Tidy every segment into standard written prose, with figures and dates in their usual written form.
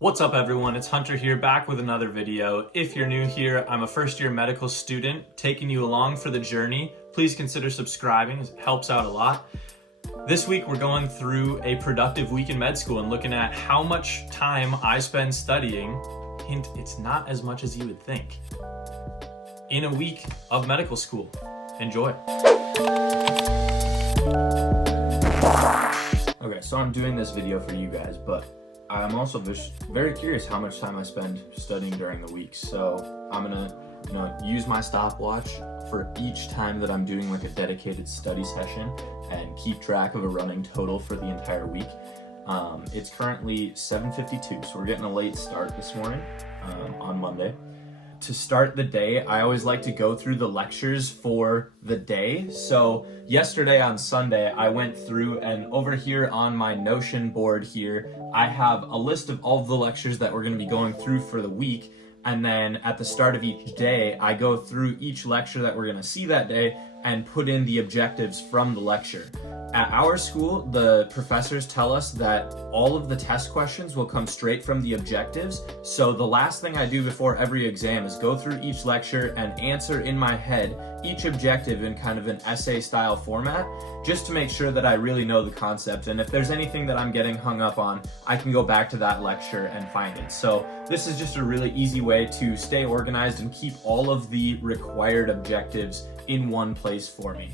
What's up everyone, it's Hunter here, back with another video. If you're new here, I'm a first-year medical student taking you along for the journey. Please consider subscribing, it helps out a lot. This week we're going through a productive week in med school and looking at how much time I spend studying. Hint, it's not as much as you would think. In a week of medical school. Enjoy. Okay, so I'm doing this video for you guys, but I'm also very curious how much time I spend studying during the week. So I'm gonna, use my stopwatch for each time that I'm doing like a dedicated study session and keep track of a running total for the entire week. It's currently 7:52, so we're getting a late start this morning on Monday. To start the day, I always like to go through the lectures for the day. So yesterday on Sunday, I went through, and over here on my Notion board here, I have a list of all of the lectures that we're going to be going through for the week. And then at the start of each day, I go through each lecture that we're going to see that day and put in the objectives from the lecture. At our school, the professors tell us that all of the test questions will come straight from the objectives. So the last thing I do before every exam is go through each lecture and answer in my head each objective in kind of an essay style format, just to make sure that I really know the concept. And if there's anything that I'm getting hung up on, I can go back to that lecture and find it. So this is just a really easy way to stay organized and keep all of the required objectives in one place for me.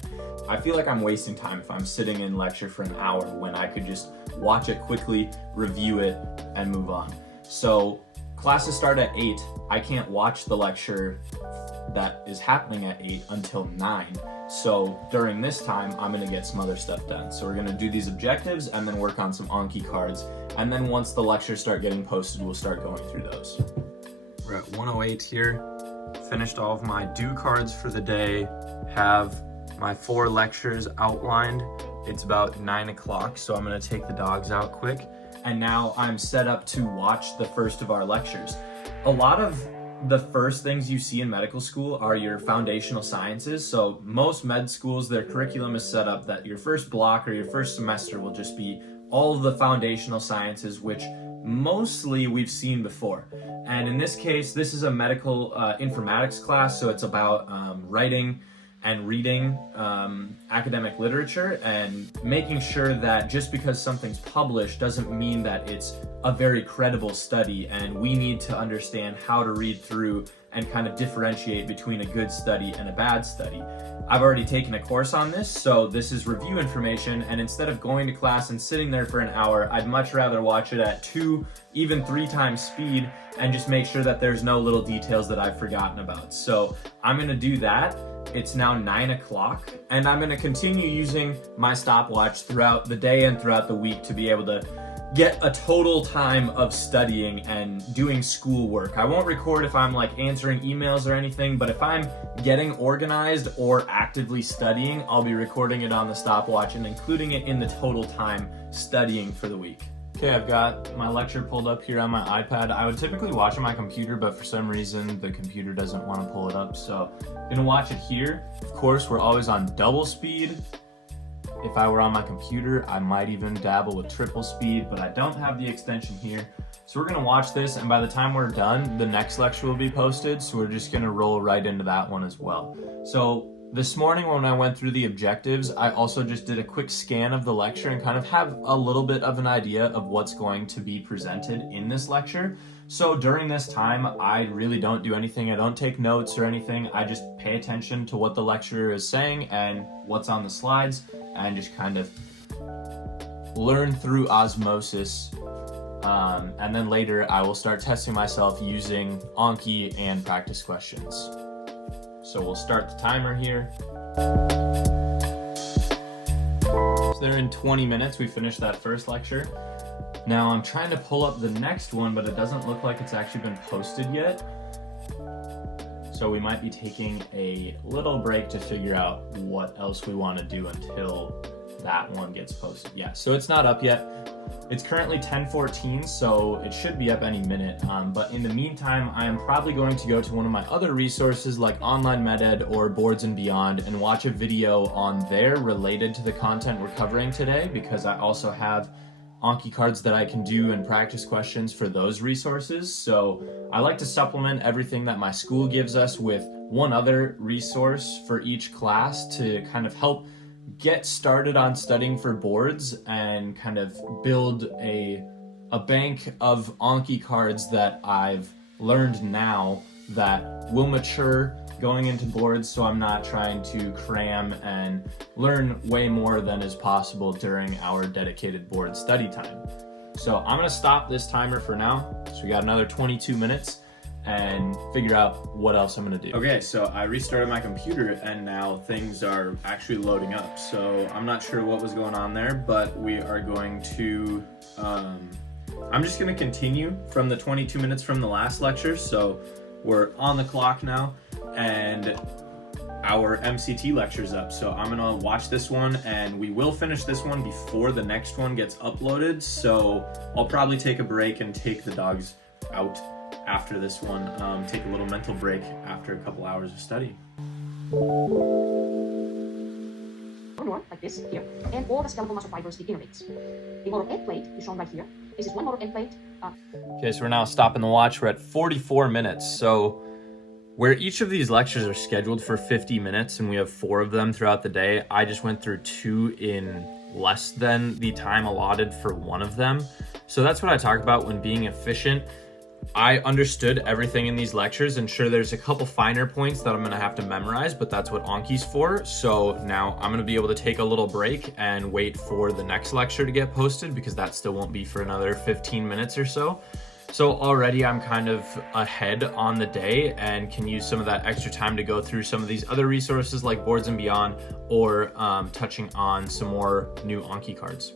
I feel like I'm wasting time if I'm sitting in lecture for an hour when I could just watch it quickly, review it, and move on. So classes start at 8. I can't watch the lecture that is happening at 8 until 9. So during this time, I'm gonna get some other stuff done. So we're gonna do these objectives and then work on some Anki cards. And then once the lectures start getting posted, we'll start going through those. We're at 1:08 here. Finished all of my due cards for the day, have my 4 lectures outlined. It's about 9 o'clock, so I'm gonna take the dogs out quick. And now I'm set up to watch the first of our lectures. A lot of the first things you see in medical school are your foundational sciences. So most med schools, their curriculum is set up that your first block or your first semester will just be all of the foundational sciences, which mostly we've seen before. And in this case, this is a medical informatics class, so it's about writing and reading academic literature and making sure that just because something's published doesn't mean that it's a very credible study, and we need to understand how to read through and kind of differentiate between a good study and a bad study. I've already taken a course on this, so this is review information, and instead of going to class and sitting there for an hour, I'd much rather watch it at 2, even 3 times speed and just make sure that there's no little details that I've forgotten about. So I'm gonna do that. It's now 9 o'clock, and I'm gonna continue using my stopwatch throughout the day and throughout the week to be able to get a total time of studying and doing schoolwork. I won't record if I'm like answering emails or anything, but if I'm getting organized or actively studying, I'll be recording it on the stopwatch and including it in the total time studying for the week. Okay, I've got my lecture pulled up here on my iPad. I would typically watch on my computer, but for some reason the computer doesn't want to pull it up, so I'm gonna watch it here. Of course, we're always on double speed. If I were on my computer, I might even dabble with triple speed, but I don't have the extension here. So we're gonna watch this, and by the time we're done, the next lecture will be posted, so we're just gonna roll right into that one as well. So this morning when I went through the objectives, I also just did a quick scan of the lecture and kind of have a little bit of an idea of what's going to be presented in this lecture. So during this time, I really don't do anything. I don't take notes or anything. I just pay attention to what the lecturer is saying and what's on the slides, and just kind of learn through osmosis. And then later I will start testing myself using Anki and practice questions. So we'll start the timer here. So there in 20 minutes, we finished that first lecture. Now I'm trying to pull up the next one, but it doesn't look like it's actually been posted yet. So we might be taking a little break to figure out what else we want to do until that one gets posted. Yeah, so it's not up yet. It's currently 10:14, so it should be up any minute. But in the meantime, I am probably going to go to one of my other resources like Online MedEd or Boards and Beyond and watch a video on there related to the content we're covering today, because I also have Anki cards that I can do and practice questions for those resources. So I like to supplement everything that my school gives us with one other resource for each class to kind of help get started on studying for boards and kind of build a bank of Anki cards that I've learned now that will mature going into boards, so I'm not trying to cram and learn way more than is possible during our dedicated board study time. So I'm gonna stop this timer for now. So we got another 22 minutes and figure out what else I'm gonna do. Okay, so I restarted my computer and now things are actually loading up. So I'm not sure what was going on there, but we are going to, I'm just gonna continue from the 22 minutes from the last lecture. So we're on the clock now and our MCT lecture's up. So I'm gonna watch this one and we will finish this one before the next one gets uploaded. So I'll probably take a break and take the dogs out after this one, take a little mental break after a couple hours of study. More like this here, and all the skeletal muscle fibers degenerate. The motor end plate is shown right here. This is one motor end plate. Okay, so we're now stopping the watch. We're at 44 minutes. So where each of these lectures are scheduled for 50 minutes and we have 4 of them throughout the day, I just went through 2 in less than the time allotted for one of them. So that's what I talk about when being efficient. I understood everything in these lectures, and sure, there's a couple finer points that I'm gonna have to memorize, but that's what Anki's for. So now I'm gonna be able to take a little break and wait for the next lecture to get posted, because that still won't be for another 15 minutes or so. So already I'm kind of ahead on the day and can use some of that extra time to go through some of these other resources like Boards and Beyond, or touching on some more new Anki cards.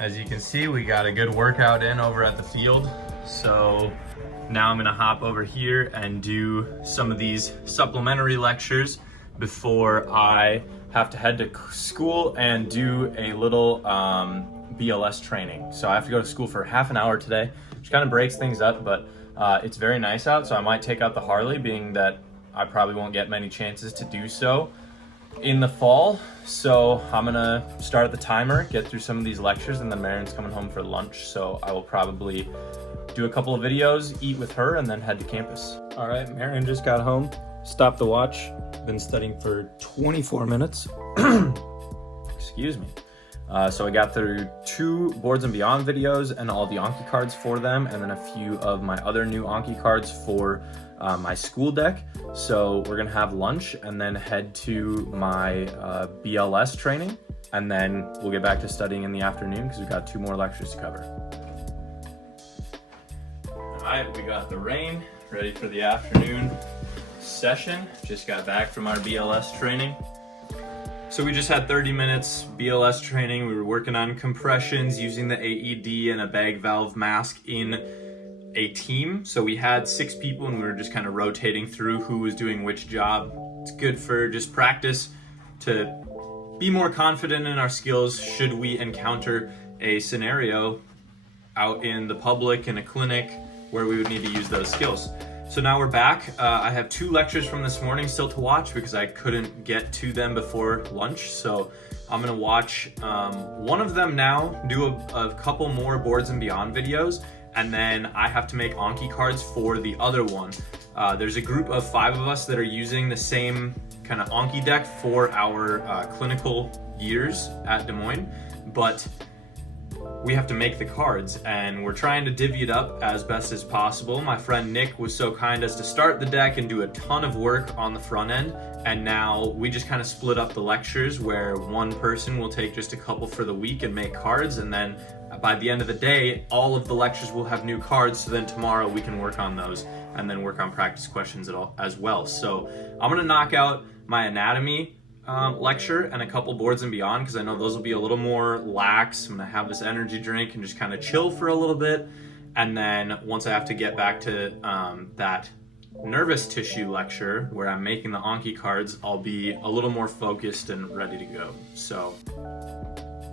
As you can see, we got a good workout in over at the field. So now I'm gonna hop over here and do some of these supplementary lectures before I have to head to school and do a little BLS training. So I have to go to school for half an hour today, which kind of breaks things up, but it's very nice out, so I might take out the Harley, being that I probably won't get many chances to do so in the fall. So I'm gonna start the timer, get through some of these lectures, and then Marion's coming home for lunch, so I will probably do a couple of videos, eat with her, and then head to campus. All right, Marion just got home, stopped the watch, been studying for 24 minutes. Excuse me. So I got through 2 Boards and Beyond videos and all the Anki cards for them, and then a few of my other new Anki cards for my school deck. So we're gonna have lunch and then head to my BLS training, and then we'll get back to studying in the afternoon because we've got 2 more lectures to cover. All right, we got the rain ready for the afternoon session. Just got back from our BLS training. So we just had 30 minutes BLS training. We were working on compressions using the AED and a bag valve mask in a team. So we had 6 people and we were just kind of rotating through who was doing which job. It's good for just practice to be more confident in our skills should we encounter a scenario out in the public in a clinic where we would need to use those skills. So now we're back. I have 2 lectures from this morning still to watch because I couldn't get to them before lunch. So I'm gonna watch one of them now, do a couple more Boards and Beyond videos, and then I have to make Anki cards for the other one. There's a group of 5 of us that are using the same kind of Anki deck for our clinical years at Des Moines, but we have to make the cards and we're trying to divvy it up as best as possible. My friend Nick was so kind as to start the deck and do a ton of work on the front end, and now we just kind of split up the lectures where one person will take just a couple for the week and make cards, and then by the end of the day all of the lectures will have new cards, so then tomorrow we can work on those and then work on practice questions as well. So I'm gonna knock out my anatomy lecture and a couple Boards and Beyond because I know those will be a little more lax. I'm gonna have this energy drink and just kind of chill for a little bit, and then once I have to get back to that nervous tissue lecture where I'm making the Anki cards, I'll be a little more focused and ready to go. So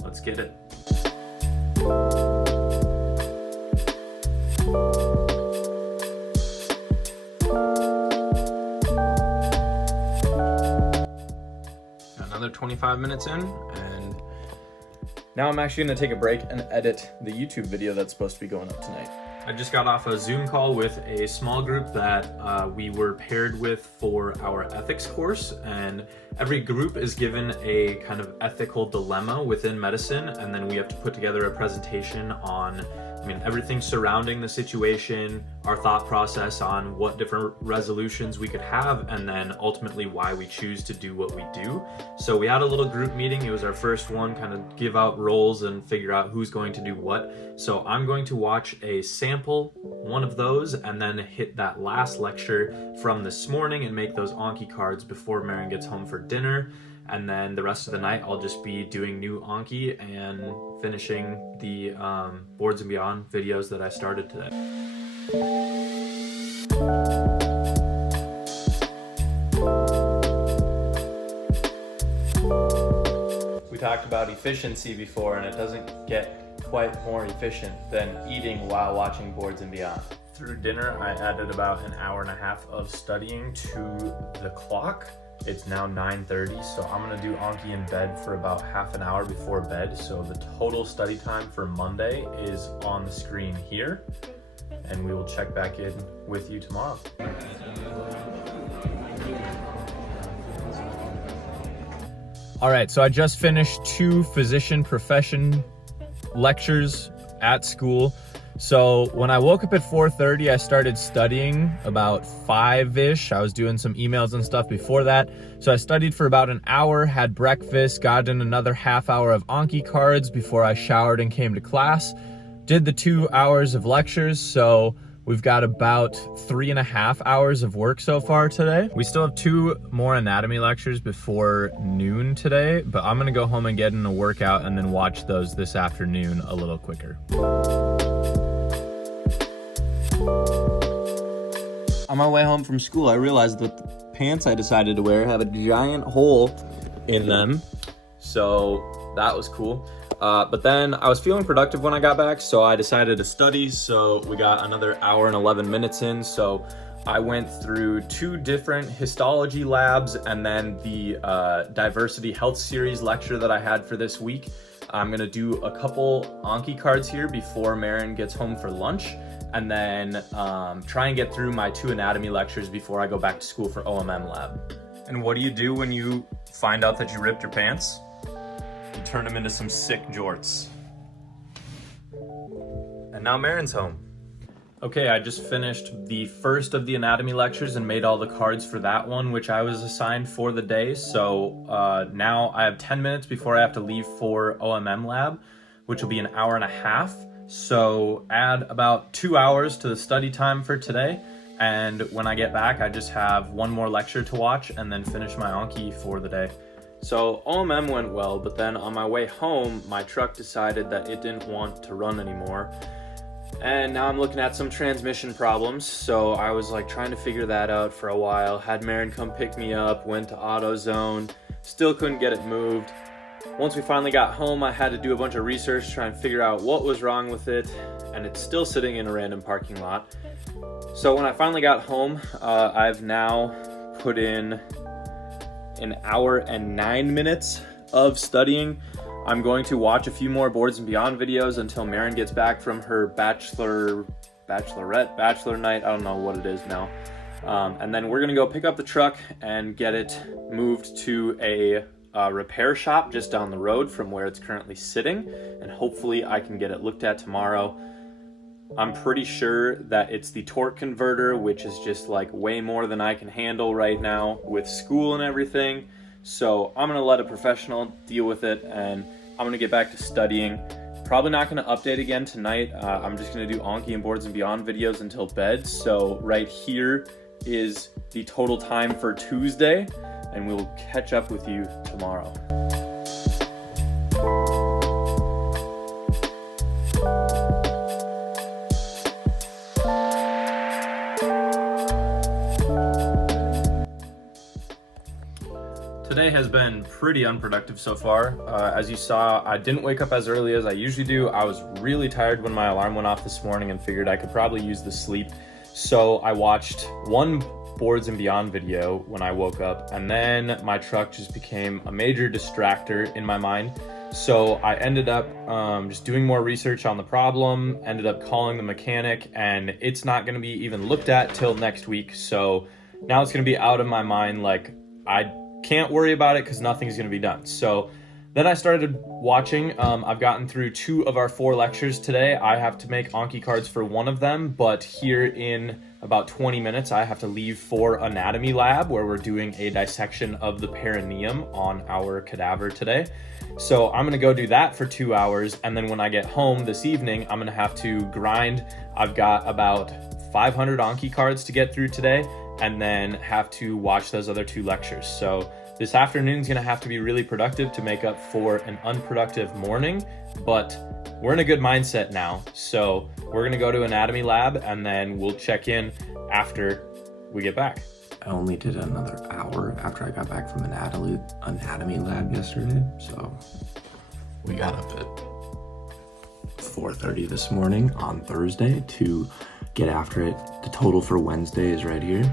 let's get it. another 25 minutes in, and now I'm actually gonna take a break and edit the YouTube video that's supposed to be going up tonight. I just got off a Zoom call with a small group that we were paired with for our ethics course, and every group is given a kind of ethical dilemma within medicine, and then we have to put together a presentation on everything surrounding the situation, our thought process on what different resolutions we could have, and then ultimately why we choose to do what we do. So we had a little group meeting. It was our first one, kind of give out roles and figure out who's going to do what. So I'm going to watch a sample, one of those, and then hit that last lecture from this morning and make those Anki cards before Marion gets home for dinner. And then the rest of the night, I'll just be doing new Anki and finishing the Boards and Beyond videos that I started today. We talked about efficiency before, and it doesn't get quite more efficient than eating while watching Boards and Beyond. Through dinner, I added about an hour and a half of studying to the clock. It's now 9:30, so I'm gonna do Anki in bed for about half an hour before bed. So the total study time for Monday is on the screen here, and we will check back in with you tomorrow. All right, so I just finished 2 physician profession lectures at school. So when I woke up at 4:30, I started studying about 5-ish. I was doing some emails and stuff before that. So I studied for about an hour, had breakfast, got in another half hour of Anki cards before I showered and came to class. Did the 2 hours of lectures, so we've got about 3.5 hours of work so far today. We still have 2 more anatomy lectures before noon today, but I'm gonna go home and get in a workout and then watch those this afternoon a little quicker. On my way home from school, I realized that the pants I decided to wear have a giant hole in them, so that was cool. But then I was feeling productive when I got back, so I decided to study. So we got another hour and 11 minutes in. So I went through 2 different histology labs and then the diversity health series lecture that I had for this week. I'm gonna do a couple Anki cards here before Marion gets home for lunch, and then try and get through my 2 anatomy lectures before I go back to school for OMM lab. And what do you do when you find out that you ripped your pants? You turn them into some sick jorts. And now Marion's home. Okay, I just finished the first of the anatomy lectures and made all the cards for that one, which I was assigned for the day. So now I have 10 minutes before I have to leave for OMM lab, which will be an hour and a half. So add about 2 hours to the study time for today. And when I get back, I just have 1 more lecture to watch and then finish my Anki for the day. So OMM went well, but then on my way home, my truck decided that it didn't want to run anymore. And now I'm looking at some transmission problems. So I was like trying to figure that out for a while. Had Marion come pick me up, went to AutoZone, still couldn't get it moved. Once we finally got home, I had to do a bunch of research, try and figure out what was wrong with it, and it's still sitting in a random parking lot. So when I finally got home, I've now put in an hour and 9 minutes of studying. I'm going to watch a few more Boards and Beyond videos until Marion gets back from her bachelor night, I don't know what it is now. And then we're gonna go pick up the truck and get it moved to a repair shop just down the road from where it's currently sitting, and hopefully I can get it looked at tomorrow. I'm pretty sure that it's the torque converter, which is just like way more than I can handle right now with school and everything. So I'm gonna let a professional deal with it, and I'm gonna get back to studying. Probably not gonna update again tonight. I'm just gonna do Anki and Boards and Beyond videos until bed. So right here is the total time for Tuesday, and we'll catch up with you tomorrow. Today has been pretty unproductive so far. As you saw, I didn't wake up as early as I usually do. I was really tired when my alarm went off this morning and figured I could probably use the sleep. So I watched one Boards and Beyond video when I woke up, and then my truck just became a major distractor in my mind. So I ended up just doing more research on the problem, ended up calling the mechanic, and it's not going to be even looked at till next week. So now it's going to be out of my mind. Like, I can't worry about it because nothing's going to be done. So then I started watching. I've gotten through 2 of our 4 lectures today. I have to make Anki cards for one of them, but here in about 20 minutes, I have to leave for anatomy lab where we're doing a dissection of the perineum on our cadaver today. So I'm gonna go do that for 2 hours, and then when I get home this evening, I'm gonna have to grind. I've got about 500 Anki cards to get through today, and then have to watch those other 2 lectures. So this afternoon's gonna have to be really productive to make up for an unproductive morning, but we're in a good mindset now. So we're gonna go to anatomy lab, and then we'll check in after we get back. I only did another hour after I got back from anatomy lab yesterday, so we got up at 4:30 this morning on Thursday to get after it. The total for Wednesday is right here,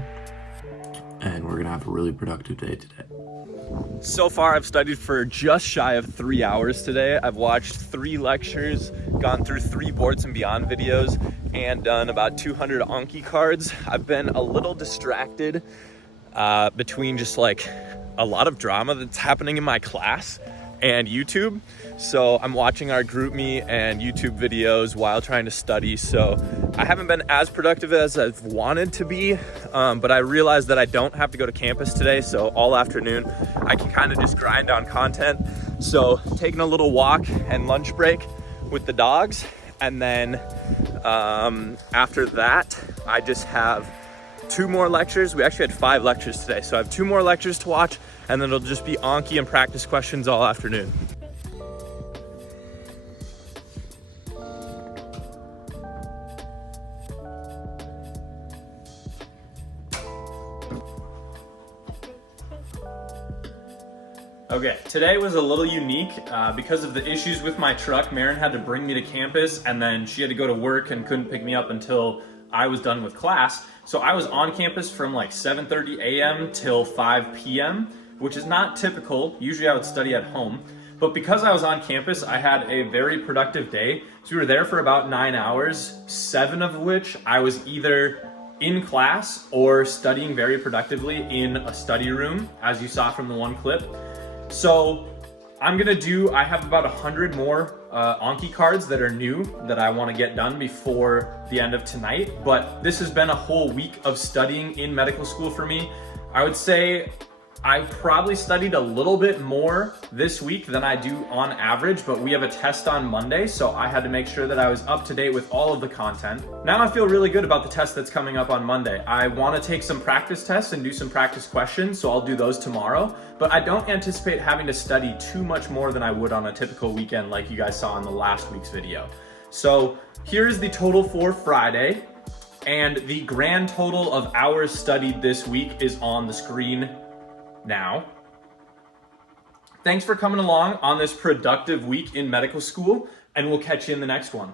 and we're gonna have a really productive day today. So far, I've studied for just shy of 3 hours today. I've watched 3 lectures, gone through 3 Boards and Beyond videos, and done about 200 Anki cards. I've been a little distracted between just like a lot of drama that's happening in my class and YouTube. So I'm watching our GroupMe and YouTube videos while trying to study. So I haven't been as productive as I've wanted to be, but I realized that I don't have to go to campus today. So all afternoon, I can kind of just grind on content. So taking a little walk and lunch break with the dogs. And then after that, I just have 2 more lectures. We actually had 5 lectures today. So I have 2 more lectures to watch, and then it'll just be Anki and practice questions all afternoon. Okay, today was a little unique because of the issues with my truck. Marin had to bring me to campus, and then she had to go to work and couldn't pick me up until I was done with class. So I was on campus from like 7:30 a.m. till 5 p.m., which is not typical. Usually I would study at home. But because I was on campus, I had a very productive day. So we were there for about 9 hours, 7 of which I was either in class or studying very productively in a study room, as you saw from the one clip. So I have about 100 more Anki cards that are new that I want to get done before the end of tonight. But this has been a whole week of studying in medical school for me. I would say I probably studied a little bit more this week than I do on average, but we have a test on Monday, so I had to make sure that I was up to date with all of the content. Now I feel really good about the test that's coming up on Monday. I want to take some practice tests and do some practice questions, so I'll do those tomorrow, but I don't anticipate having to study too much more than I would on a typical weekend like you guys saw in the last week's video. So here's the total for Friday, and the grand total of hours studied this week is on the screen now. Thanks for coming along on this productive week in medical school, and we'll catch you in the next one.